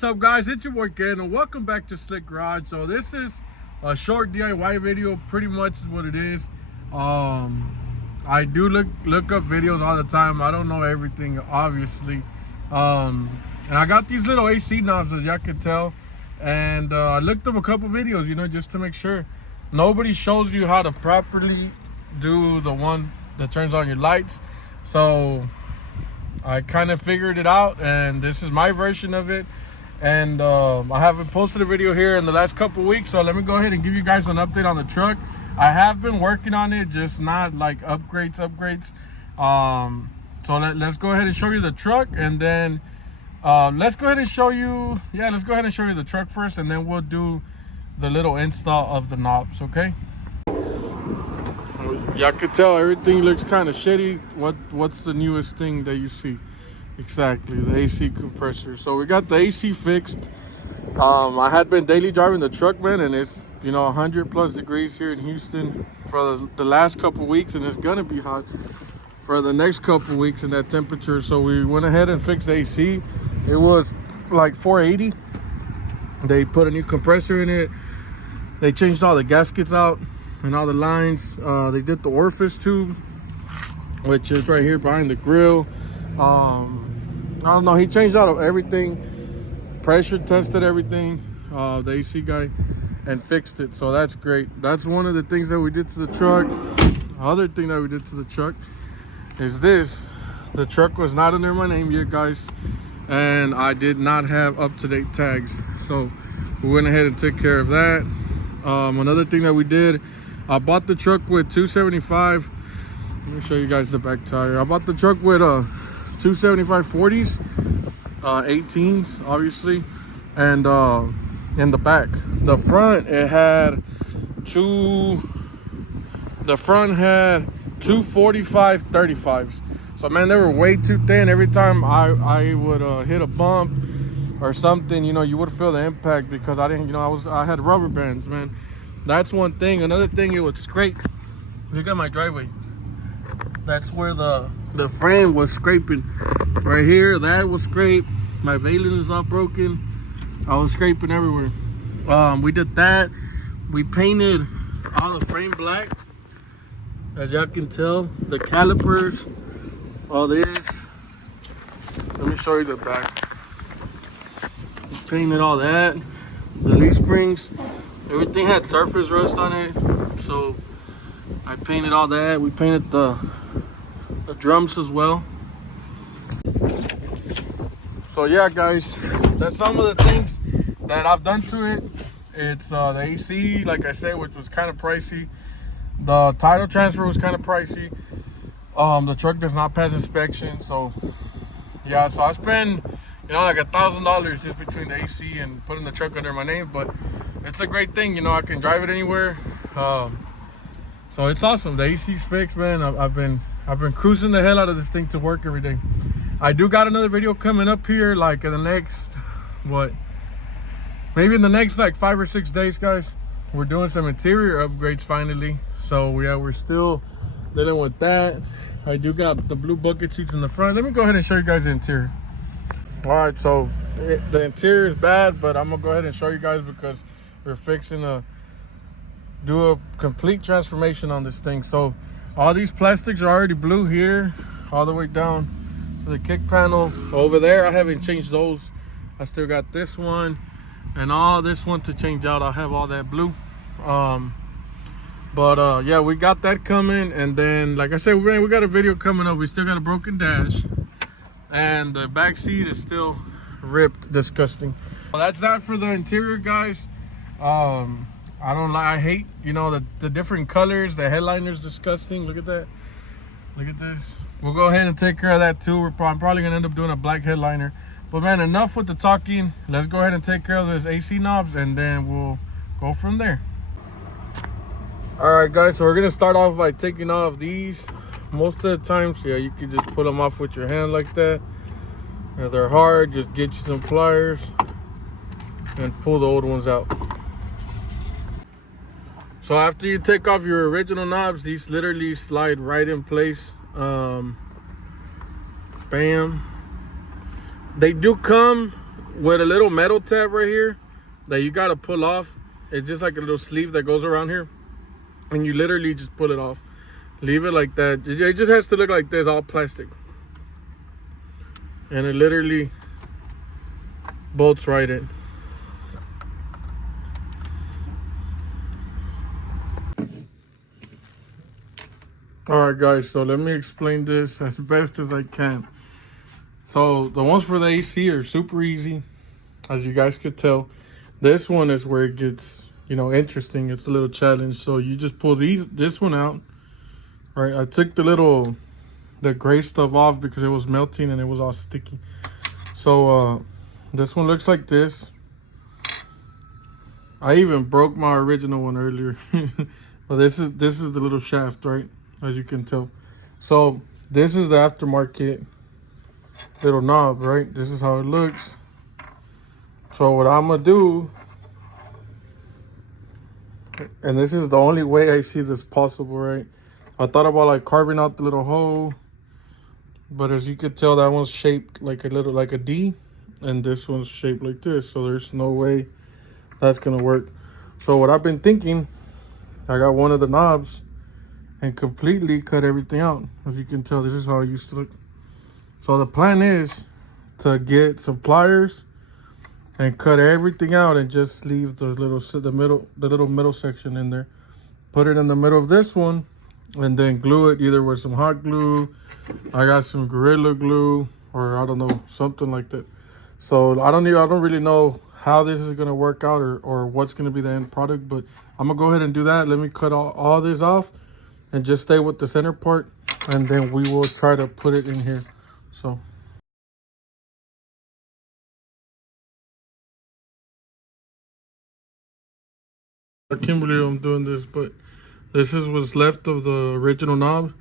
What's up, guys? It's your boy Ken, and welcome back to Slick Garage. So this is a short DIY video, pretty much is what it is. I do look up videos all the time. I don't know everything, obviously. And I got these little AC knobs, as y'all can tell, and I looked up a couple videos, you know, just to make sure. Nobody shows you how to properly do the one that turns on your lights, so I kind of figured it out, and this is my version of it. And I haven't posted a video here in the last couple weeks, so let me go ahead and give you guys an update on the truck. I have been working on it, just not like upgrades. So let's go ahead and show you the truck, and then let's go ahead and show you the truck first, and then we'll do the little install of the knobs, okay? Y'all could tell everything looks kind of shitty. What's the newest thing that you see? Exactly, the AC compressor. So we got the AC fixed. I had been daily driving the truck, man, and it's, you know, 100+ degrees here in Houston for the last couple weeks, and it's gonna be hot for the next couple weeks in that temperature. So we went ahead and fixed the AC. It was like 480. They put a new compressor in it. They changed all the gaskets out and all the lines. They did the orifice tube, which is right here behind the grill. I don't know, he changed out everything, pressure tested everything, the AC guy, and fixed it. So that's great. That's one of the things that we did to the truck. The other thing that we did to the truck is this. The truck was not under my name yet, guys, and I did not have up-to-date tags, so we went ahead and took care of that. Another thing that we did, I bought the truck with 275. Let me show you guys the back tire. I bought the truck with 275 40s, 18s, obviously, and in the back, the front, it had two 245 35s. So man, they were way too thin. Every time I would hit a bump or something, you know, you would feel the impact because I didn't, you know, I had rubber bands, man. That's one thing. Another thing, it would scrape. Look at my driveway. That's where the frame was scraping. Right here, that was scraped. My Valen is all broken. I was scraping everywhere. We did that. We painted all the frame black, as y'all can tell. The calipers, all this. Let me show you the back. We painted all that. The leaf springs, everything had surface rust on it, so I painted all that. We painted the drums as well. So yeah, guys, that's some of the things that I've done to it. It's the AC, like I said, which was kind of pricey. The title transfer was kind of pricey. The truck does not pass inspection, so yeah. So I spent, you know, like $1,000 just between the AC and putting the truck under my name. But it's a great thing, you know. I can drive it anywhere. So it's awesome. The AC's fixed, man. I've been cruising the hell out of this thing to work every day. I do got another video coming up here, like in the next, maybe in the next like 5 or 6 days, guys. We're doing some interior upgrades finally. So yeah, we're still dealing with that. I do got the blue bucket seats in the front. Let me go ahead and show you guys the interior. All right, so the interior is bad, but I'm gonna go ahead and show you guys because we're fixing to do a complete transformation on this thing. So all these plastics are already blue here, all the way down to the kick panel. Over there, I haven't changed those. I still got this one and all this one to change out. I'll have all that blue. Yeah, we got that coming. And then, like I said, man, we got a video coming up. We still got a broken dash, and the back seat is still ripped, disgusting. Well, that's that for the interior, guys. I hate, you know, the different colors. The headliner's disgusting. Look at that. Look at this. We'll go ahead and take care of that too. I'm probably gonna end up doing a black headliner. But man, enough with the talking. Let's go ahead and take care of those AC knobs, and then we'll go from there. All right, guys, so we're gonna start off by taking off these. Most of the times, yeah, you can just pull them off with your hand like that. If they're hard, just get you some pliers and pull the old ones out. So after you take off your original knobs, these literally slide right in place. Bam. They do come with a little metal tab right here that you gotta pull off. It's just like a little sleeve that goes around here, and you literally just pull it off. Leave it like that. It just has to look like this, all plastic, and it literally bolts right in. All right, guys, so let me explain this as best as I can. So the ones for the AC are super easy, as you guys could tell. This one is where it gets, interesting. It's a little challenge. So you just pull this one out, right? I took the gray stuff off because it was melting and it was all sticky. So this one looks like this. I even broke my original one earlier. But this is the little shaft, right? As you can tell. So this is the aftermarket little knob, right? This is how it looks. So what I'm gonna do, and this is the only way I see this possible, right? I thought about like carving out the little hole, but as you could tell, that one's shaped like a D, and this one's shaped like this. So there's no way that's gonna work. So what I've been thinking, I got one of the knobs and completely cut everything out. As you can tell, this is how it used to look. So the plan is to get some pliers and cut everything out and just leave the little middle section in there. Put it in the middle of this one and then glue it either with some hot glue. I got some Gorilla Glue, or I don't know, something like that. So I don't really know how this is gonna work out or what's gonna be the end product, but I'm gonna go ahead and do that. Let me cut all this off and just stay with the center part, and then we will try to put it in here. So I can't believe I'm doing this, but this is what's left of the original knob.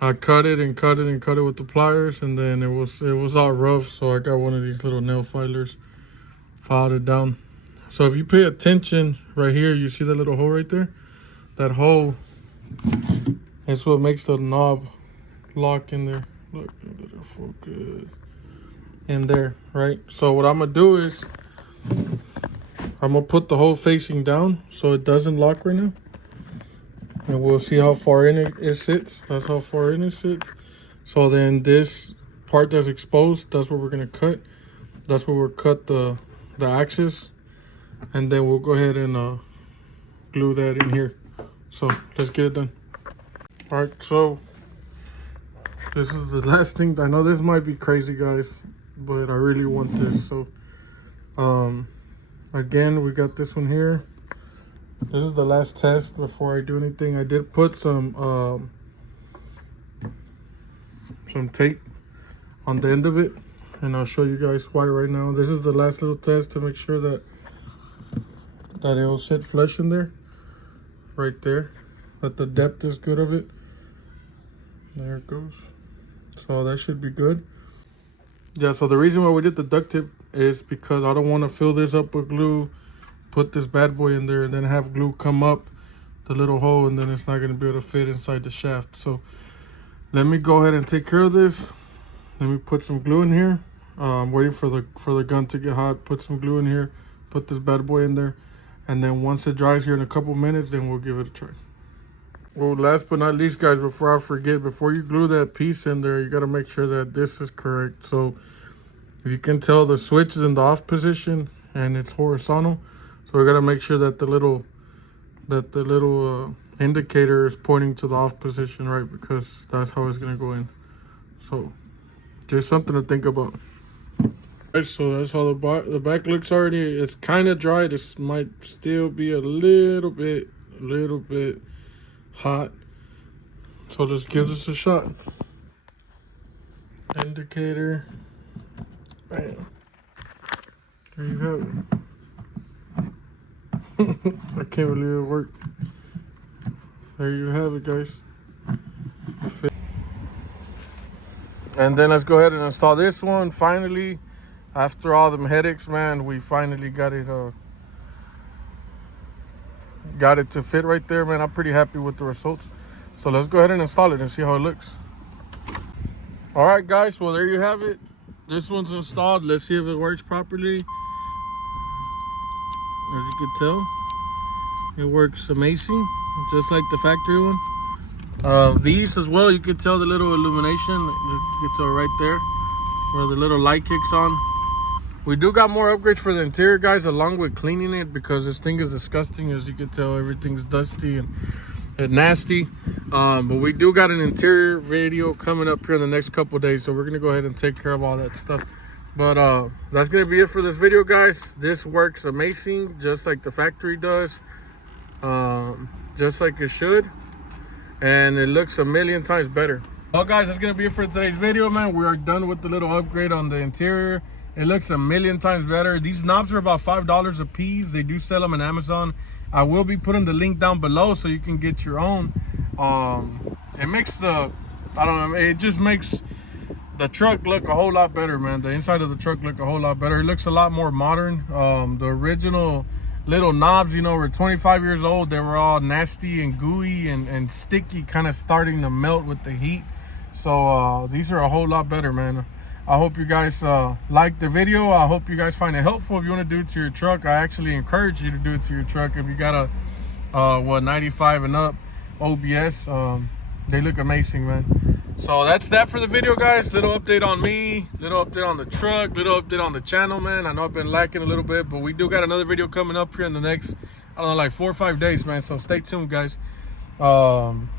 I cut it and cut it and cut it with the pliers, and then it was all rough, so I got one of these little nail filers, filed it down. So if you pay attention right here, you see that little hole right there? That hole is what makes the knob lock in there. Look, focus in there, right? So what I'm gonna do is I'm gonna put the hole facing down so it doesn't lock right now, and we'll see how far in it sits. That's how far in it sits. So then this part that's exposed, that's what we're gonna cut. That's where we'll cut the axis, and then we'll go ahead and glue that in here. So let's get it done. All right, so this is the last thing. I know this might be crazy, guys, but I really want this. So again, we got this one here. This is the last test before I do anything. I did put some tape on the end of it, and I'll show you guys why right now. This is the last little test to make sure that it will sit flush in there, right there, that the depth is good of it. There it goes. So that should be good. Yeah, so the reason why we did the duct tape is because I don't want to fill this up with glue, put this bad boy in there, and then have glue come up the little hole, and then it's not going to be able to fit inside the shaft. So let me go ahead and take care of this. Let me put some glue in here. I'm waiting for the gun to get hot. Put some glue in here, put this bad boy in there, and then once it dries here in a couple minutes, then we'll give it a try. Well, last but not least, guys, before I forget, before you glue that piece in there, you got to make sure that this is correct. So if you can tell, the switch is in the off position and it's horizontal. So we got to make sure that the little indicator is pointing to the off position, right? Because that's how it's going to go in. So just something to think about. Right, so that's how the back looks already. It's kind of dry. This might still be a little bit hot. So let's give this a shot. Indicator. Bam. There you have it. I can't believe it worked. There you have it, guys. And then let's go ahead and install this one. Finally, after all them headaches, man, we finally got it to fit right there, man. I'm pretty happy with the results. So let's go ahead and install it and see how it looks. All right, guys, well, there you have it. This one's installed. Let's see if it works properly. As you can tell, it works amazing, just like the factory one. These as well, you can tell the little illumination. You can tell right there where the little light kicks on. We do got more upgrades for the interior, guys, along with cleaning it, because this thing is disgusting. As you can tell, everything's dusty and nasty. But we do got an interior video coming up here in the next couple of days, so we're gonna go ahead and take care of all that stuff. But that's gonna be it for this video, guys. This works amazing, just like the factory does, just like it should, and it looks a million times better. Well, guys, that's gonna be it for today's video, man. We are done with the little upgrade on the interior. It looks a million times better. These knobs are about $5 a piece. They do sell them on Amazon. I will be putting the link down below so you can get your own. It makes the, I don't know, it just makes the truck look a whole lot better, man. The inside of the truck look a whole lot better. It looks a lot more modern. The original little knobs, you know, were 25 years old. They were all nasty and gooey and sticky, kind of starting to melt with the heat. So these are a whole lot better, man. I hope you guys like the video. I hope you guys find it helpful. If you want to do it to your truck, I actually encourage you to do it to your truck. If you got a 95 and up OBS, they look amazing, man. So that's that for the video, guys. Little update on me, little update on the truck, little update on the channel, man. I know I've been lacking a little bit, but we do got another video coming up here in the next, I don't know, like 4 or 5 days, man. So stay tuned, guys.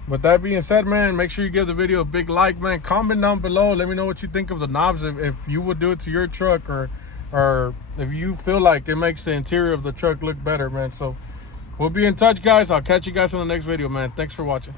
With that being said, man, make sure you give the video a big like, man. Comment down below, let me know what you think of the knobs, if you would do it to your truck, or if you feel like it makes the interior of the truck look better, man. So we'll be in touch, guys. I'll catch you guys on the next video, man. Thanks for watching.